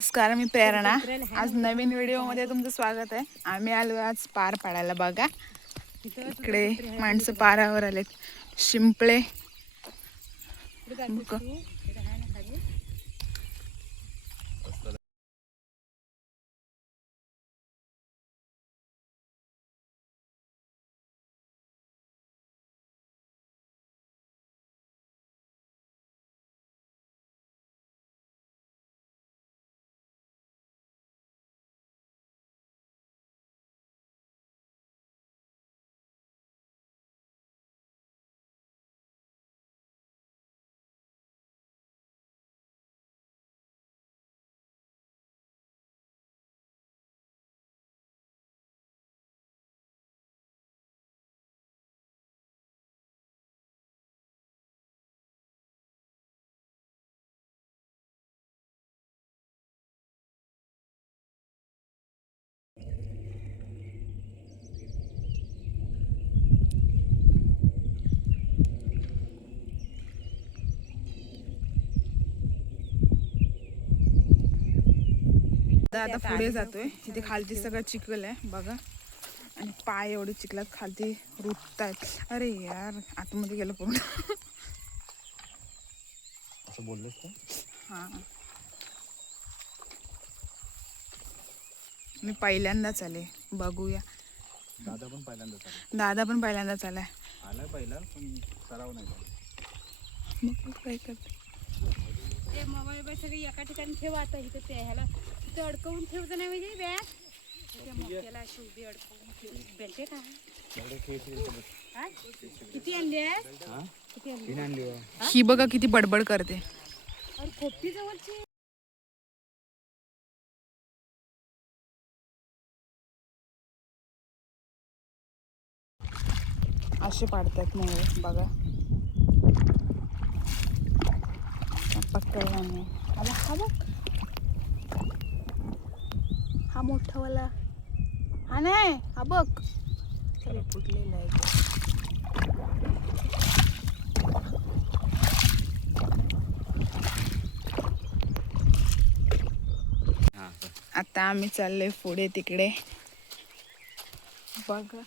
नमस्कार, मी प्रेरणा. आज नवीन व्हिडिओमध्ये तुमचं स्वागत आहे. आम्ही आलो आज पार पाडायला. बघा इकडे माणसं पारावर आलेत. शिंपळे आता पुढे जातोय. इथे खालती सगळं चिखल आहे बघा, आणि पाय एवढे चिखलात खालती रुततायत. अरे यार, आतमध्ये गेलं पूर्ण. असं बोललोस का? हा, मी पहिल्यांदाच आले. बघूया. दादा पण पहिल्यांदाच आला. दादा पण पहिल्यांदाच आलाय. आलाय पहिला, पण सराव नाही झाला. मग काय करते? ते मोबाईल सगळी एका ठिकाणी ठेवा. आता इथं ते ह्याला तिथं अडकवून ठेवतं नाही म्हणजे बॅग त्या मोक्याला अशी उभी अडकवून बेल्टे का किती आणली आहे? किती आणली? ही बघा किती बडबड करते. अरे खोपटी जवळची असे पाडतात मोबाईल बघा. पक्कळला नाही. हा बघ, हा मोठावाला. हा नाही, हा बघ सगळं फुटलेलं आहे. आता आम्ही चाललोय पुढे तिकडे. बघा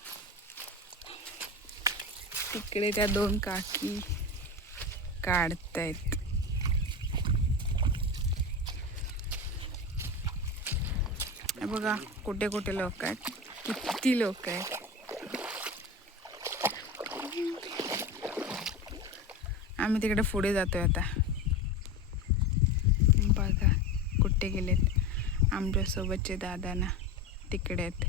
तिकडे त्या दोन काकी काढतायत. बघा कुठे कुठे लोक आहेत, किती लोक आहेत. आम्ही तिकडे पुढे जातोय आता. बघा कुठे गेलेत आमच्या सोबतचे दादा ना, तिकडे आहेत.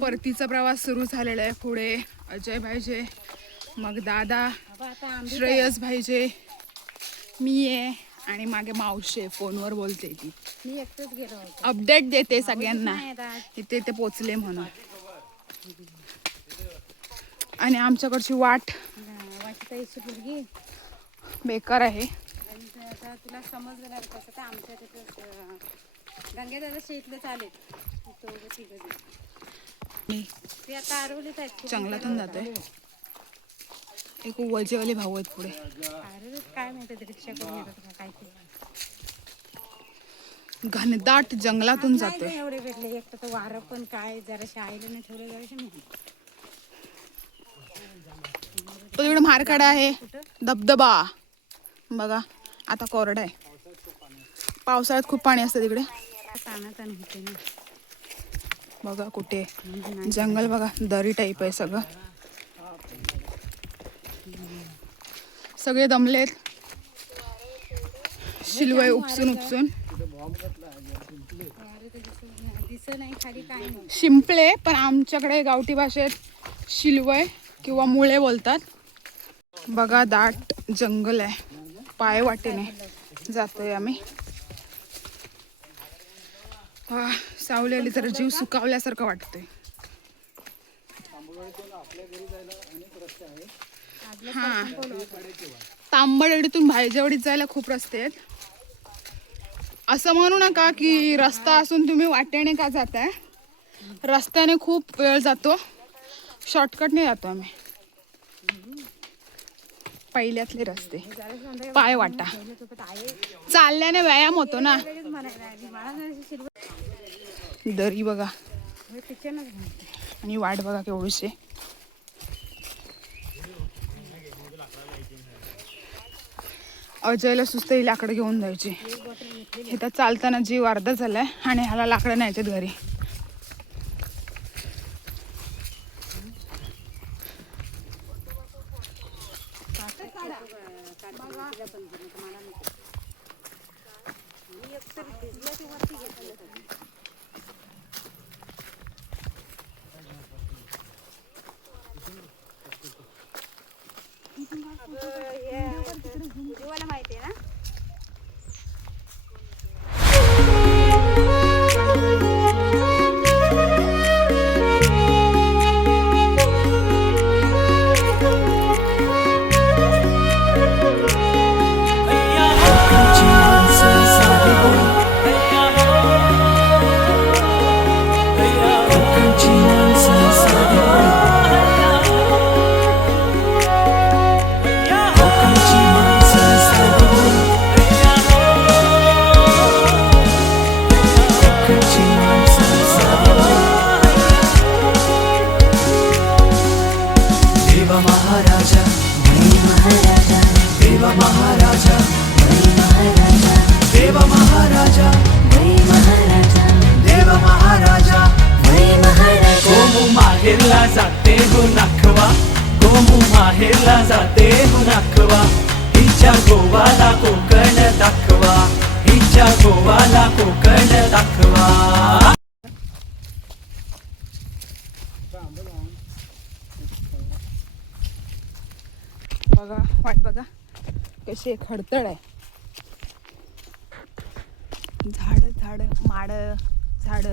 परतीचा प्रवास सुरू झालेला आहे. पुढे अजय भाईजे, मग दादा, श्रेयस भाईजे, मी आहे आणि मागे मावशी फोनवर बोलते. ती मी एकटंच गेलो होतो. अपडेट देते सगळ्यांना इथे ते पोचले म्हणून. आणि आमच्याकडची वाट मुलगी बेकार आहे. आता तुला समजलं नाही कसं तर आमच्या तिथं गंगेदादा शेतलं चालेल. ते आता आरवलीत आहेत. जंगलातून जातोय. एक वजेवाले भाऊ आहेत पुढे. अरे काय माहिती रिक्षा करून येतात का काय ते. घनदाट जंगलातून जातोय. एवढे भेटले. एक तर वारं पण काय जरा शाळेला नाही ठेवलं जराशे नाही. तो तिकडे मारकाडा आहे, धबधबा बघा आता कोरडा आहे. पावसाळ्यात खूप पाणी असतं तिकडे. तानातान होते ना. बघा कुठे जंगल बघा, दरी टाईप आहे सगळं. सगळे दमलेत शिलवय उपसून उपसून. दिसत नाही खाली काय नाही. शिंपले, पण आमच्याकडे गावठी भाषेत शिलवय किंवा मुळे बोलतात. बघा दाट जंगल आहे, पाय वाटेने जातोय आम्ही. सावली आली तर जीव सुकावल्यासारखं वाटतंय. हा, तांबडवाडीतून भायजेवाडीत जायला खूप रस्ते आहेत. असं म्हणू नका की रस्ता असून तुम्ही वाटेने का जाताय. रस्त्याने खूप वेळ जातो, शॉर्टकटने जातो आम्ही. पहिल्यातले रस्ते पाय वाटा, चालल्याने व्यायाम होतो ना. दरी बघा आणि वाट बघा केवढीशी. अजयला सुस्त ही लाकडं घेऊन जायची. इथं चालताना जीव अर्धा झालाय आणि ह्याला लाकडं न्यायच्यात घरी. माहिती आहे ना. जाते हो नाखवा, गोमू माहेरला जाते हो नाखवा. हिच्या गोवाला कोकण दाखवा, हिच्या गोवाला कोकण दाखवा. बघा वाट बघा कशी खडतळ आहे. झाड झाड माड झाड